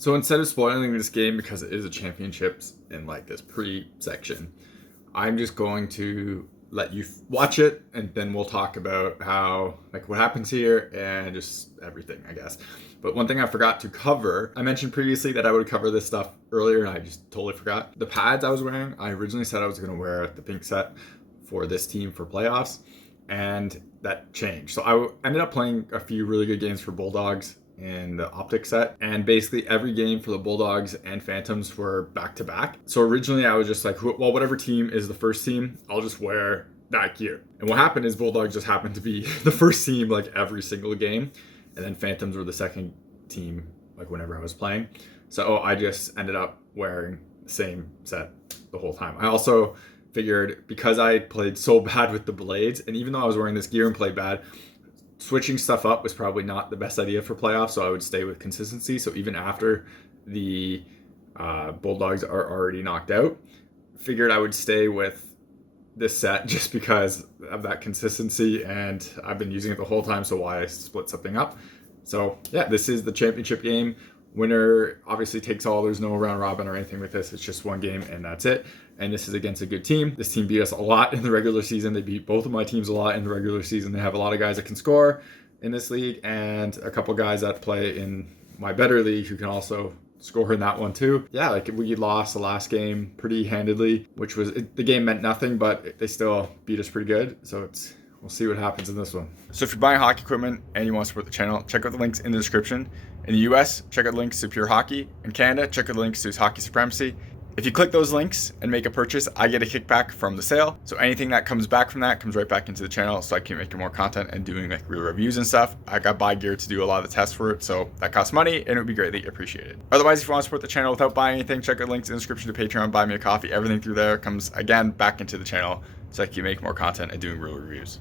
So instead of spoiling this game, because it is a championships in like this pre-section, I'm just going to let you watch it, and then we'll talk about how, like, what happens here and just everything, I guess. But one thing I forgot to cover, I mentioned previously that I would cover this stuff earlier and I just totally forgot. The pads I was wearing, I originally said I was going to wear the pink set for this team for playoffs, and that changed. So I ended up playing a few really good games for Bulldogs in the Optik set, and basically every game for the Bulldogs and Phantoms were back to back. So originally I was just like, well, whatever team is the first team, I'll just wear that gear. And what happened is Bulldogs just happened to be the first team like every single game, and then Phantoms were the second team like whenever I was playing. So I just ended up wearing the same set the whole time. I also figured, because I played so bad with the blades, and even though I was wearing this gear and played bad, switching stuff up was probably not the best idea for playoffs, so I would stay with consistency. So even after the Bulldogs are already knocked out, figured I would stay with this set just because of that consistency, and I've been using it the whole time, so why split something up? So yeah, this is the championship game. Winner obviously takes all. There's no round robin or anything with this. It's just one game and that's it. And this is against a good team. This team beat us a lot in the regular season. They beat both of my teams a lot in the regular season. They have a lot of guys that can score in this league, and a couple guys that play in my better league who can also score in that one too. Yeah, like we lost the last game pretty handedly, which was, the game meant nothing, but they still beat us pretty good. So we'll see what happens in this one. So if you're buying hockey equipment and you want to support the channel, check out the links in the description. In the US, check out the links to Pure Hockey. In Canada, check out the links to Hockey Supremacy. If you click those links and make a purchase, I get a kickback from the sale. So anything that comes back from that comes right back into the channel, so I can make more content and doing like real reviews and stuff. I got buy gear to do a lot of the tests for it, so that costs money and it would be greatly appreciated. Otherwise, if you want to support the channel without buying anything, check out links in the description to Patreon, buy me a coffee. Everything through there comes again back into the channel, so I can make more content and doing real reviews.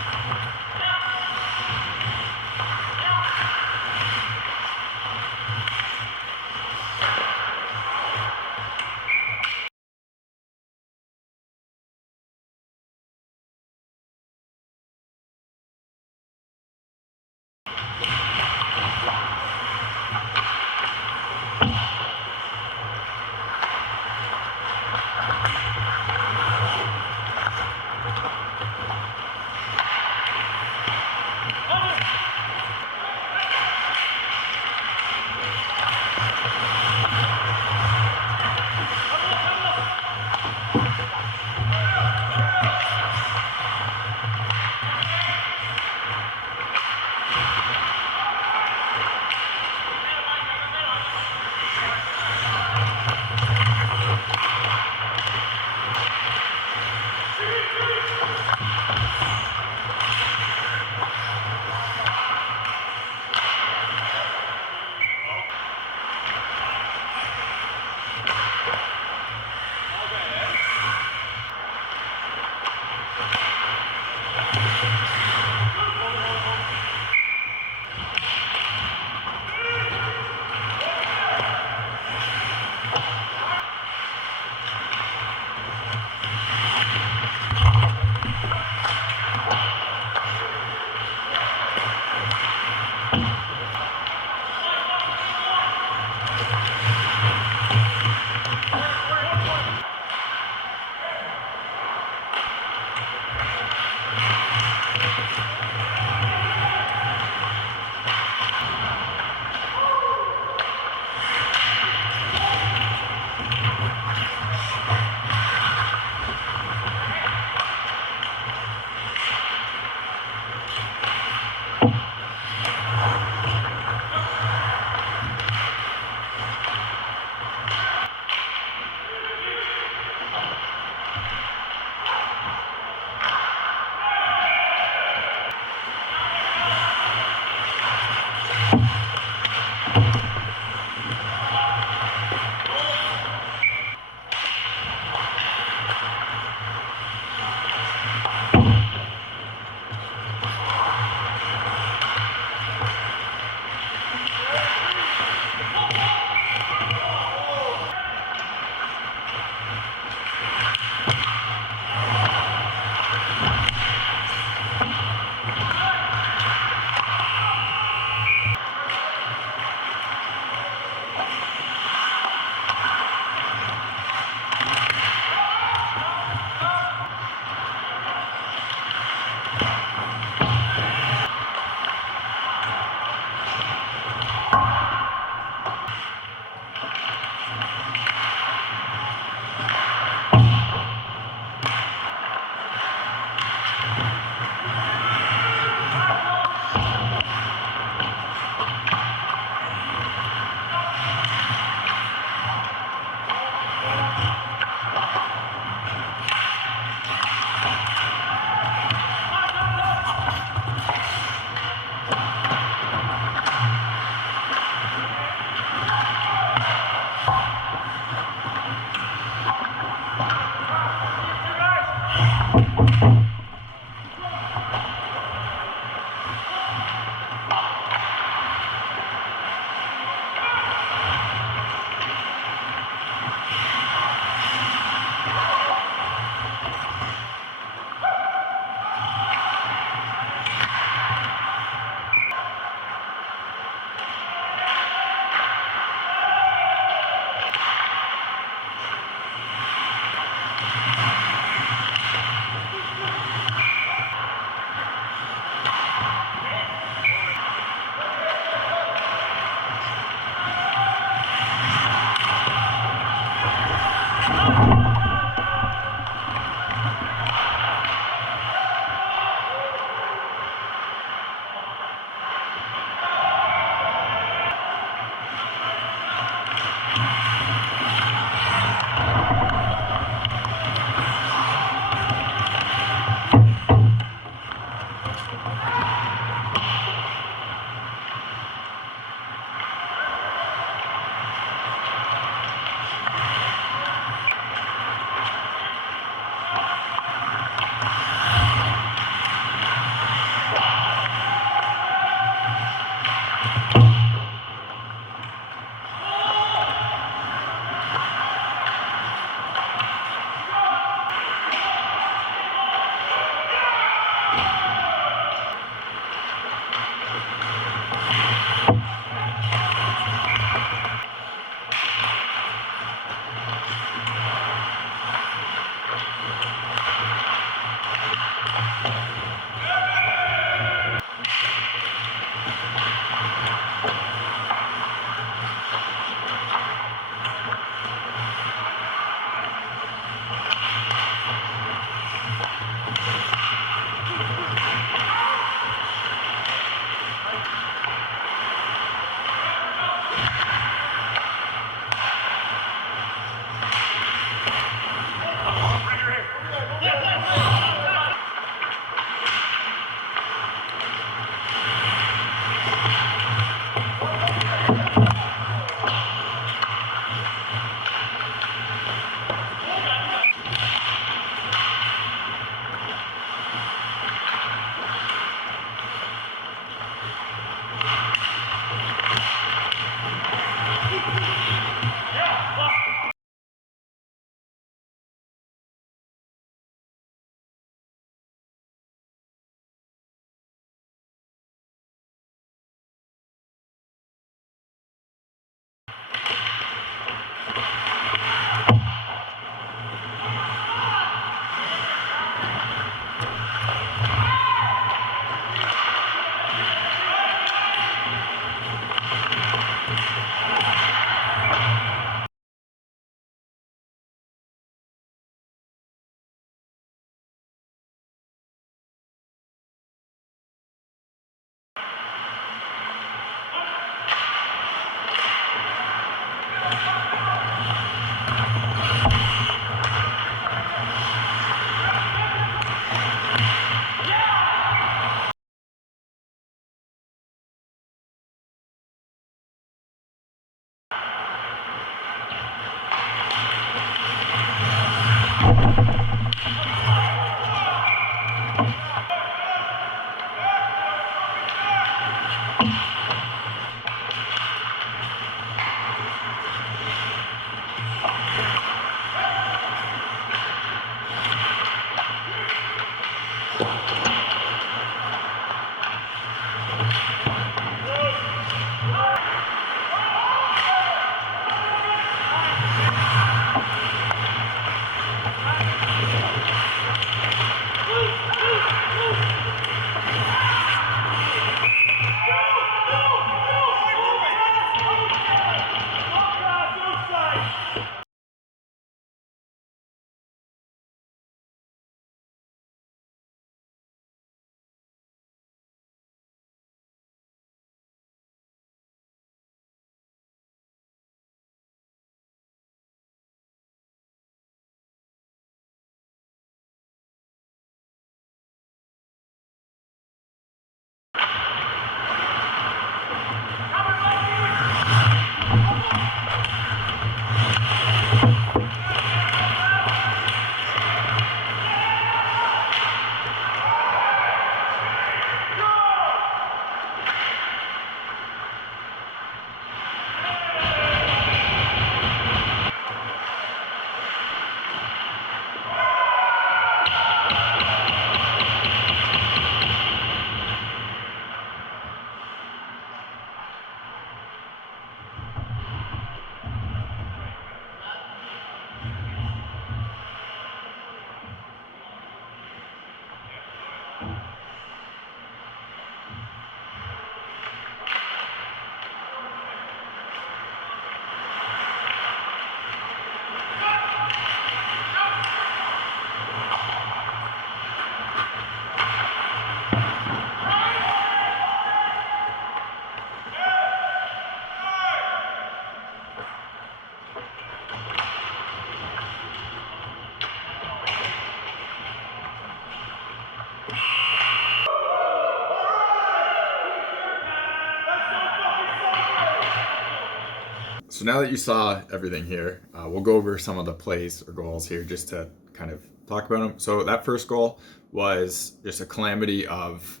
So now that you saw everything here, we'll go over some of the plays or goals here just to kind of talk about them. So that first goal was just a calamity of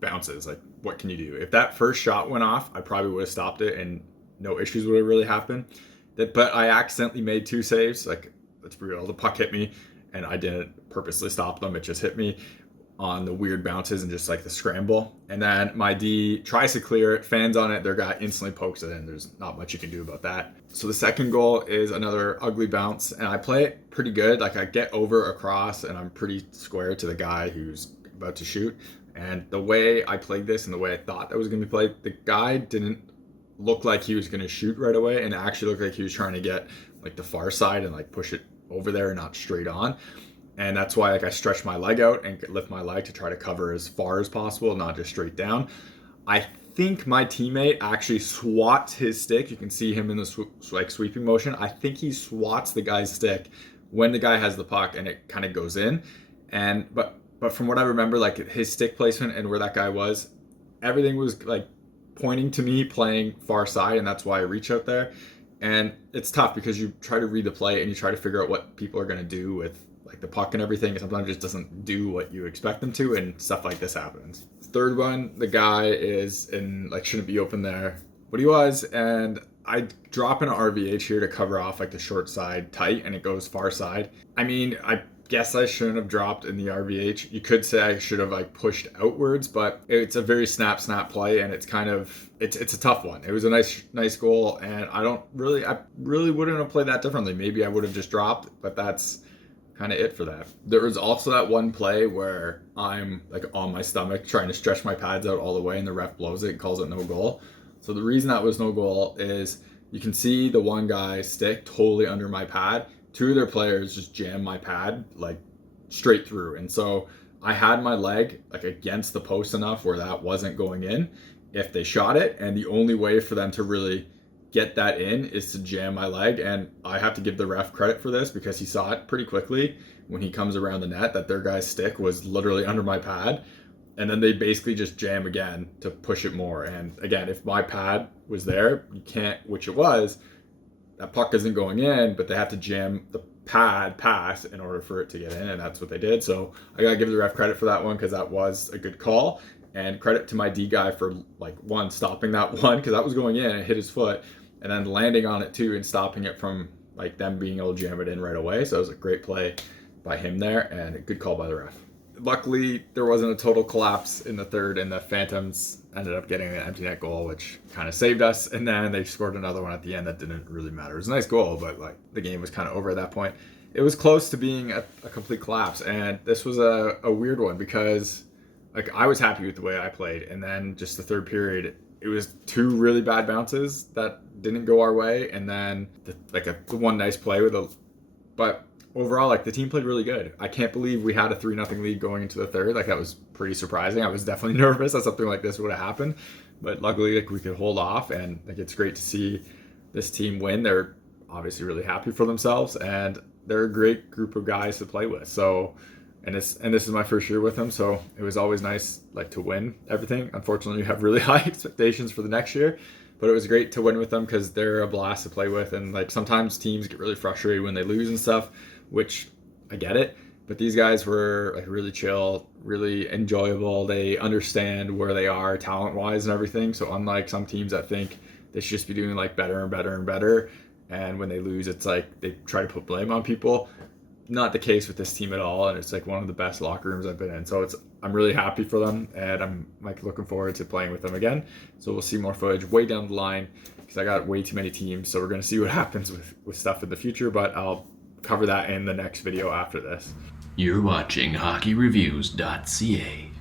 bounces. Like, what can you do? If that first shot went off, I probably would have stopped it and no issues would have really happened. But I accidentally made 2 saves. Like, let's be real, the puck hit me and I didn't purposely stop them. It just hit me on the weird bounces and just like the scramble. And then my D tries to clear it, fans on it, their guy instantly pokes it in. There's not much you can do about that. So the second goal is another ugly bounce, and I play it pretty good. Like, I get over across and I'm pretty square to the guy who's about to shoot. And the way I played this and the way I thought that was going to be played, the guy didn't look like he was going to shoot right away, and it actually looked like he was trying to get like the far side and like push it over there and not straight on. And that's why, like, I stretch my leg out and lift my leg to try to cover as far as possible, not just straight down. I think my teammate actually swats his stick. You can see him in the sweeping motion. I think he swats the guy's stick when the guy has the puck, and it kind of goes in. And but from what I remember, like, his stick placement and where that guy was, everything was like pointing to me playing far side, and that's why I reach out there. And it's tough because you try to read the play and you try to figure out what people are going to do with like the puck and everything, and sometimes it just doesn't do what you expect them to, and stuff like this happens. Third one, the guy is in, like, shouldn't be open there, but he was, and I drop an RVH here to cover off like the short side tight, and it goes far side. I mean, I guess I shouldn't have dropped in the RVH. You could say I should have like pushed outwards, but it's a very snap play, and it's kind of it's a tough one. It was a nice goal, and I really wouldn't have played that differently. Maybe I would have just dropped, but that's kind of it for that. There was also that one play where I'm like on my stomach trying to stretch my pads out all the way, and the ref blows it and calls it no goal. So the reason that was no goal is you can see the one guy's stick totally under my pad. 2 of their players just jammed my pad like straight through, and so I had my leg like against the post enough where that wasn't going in if they shot it, and the only way for them to really get that in is to jam my leg. And I have to give the ref credit for this because he saw it pretty quickly when he comes around the net that their guy's stick was literally under my pad. And then they basically just jam again to push it more. And again, if my pad was there, you can't, which it was, that puck isn't going in, but they have to jam the pad pass in order for it to get in, and that's what they did. So I gotta give the ref credit for that one because that was a good call, and credit to my D guy for like one stopping that one because that was going in and it hit his foot, and then landing on it too and stopping it from like them being able to jam it in right away. So it was a great play by him there and a good call by the ref. Luckily, there wasn't a total collapse in the third, and the Phantoms ended up getting an empty net goal, which kind of saved us. And then they scored another one at the end that didn't really matter. It was a nice goal, but like the game was kind of over at that point. It was close to being a complete collapse, and this was a weird one because like I was happy with the way I played, and then just the third period, it was two really bad bounces that didn't go our way, and then the one nice play but overall, like the team played really good. I can't believe we had a 3-0 lead going into the third. Like that was pretty surprising. I was definitely nervous that something like this would have happened, but luckily like we could hold off, and like it's great to see this team win. They're obviously really happy for themselves, and they're a great group of guys to play with. So, and this is my first year with them, so it was always nice like to win everything. Unfortunately, you have really high expectations for the next year. But it was great to win with them because they're a blast to play with. And like sometimes teams get really frustrated when they lose and stuff, which I get it. But these guys were like really chill, really enjoyable. They understand where they are talent-wise and everything. So unlike some teams that think they should just be doing like better and better and better, and when they lose, it's like they try to put blame on people. Not the case with this team at all, and it's like one of the best locker rooms I've been in. So I'm really happy for them, and I'm like looking forward to playing with them again. So we'll see more footage way down the line because I got way too many teams. So we're gonna see what happens with stuff in the future, but I'll cover that in the next video after this. You're watching HockeyReviews.ca.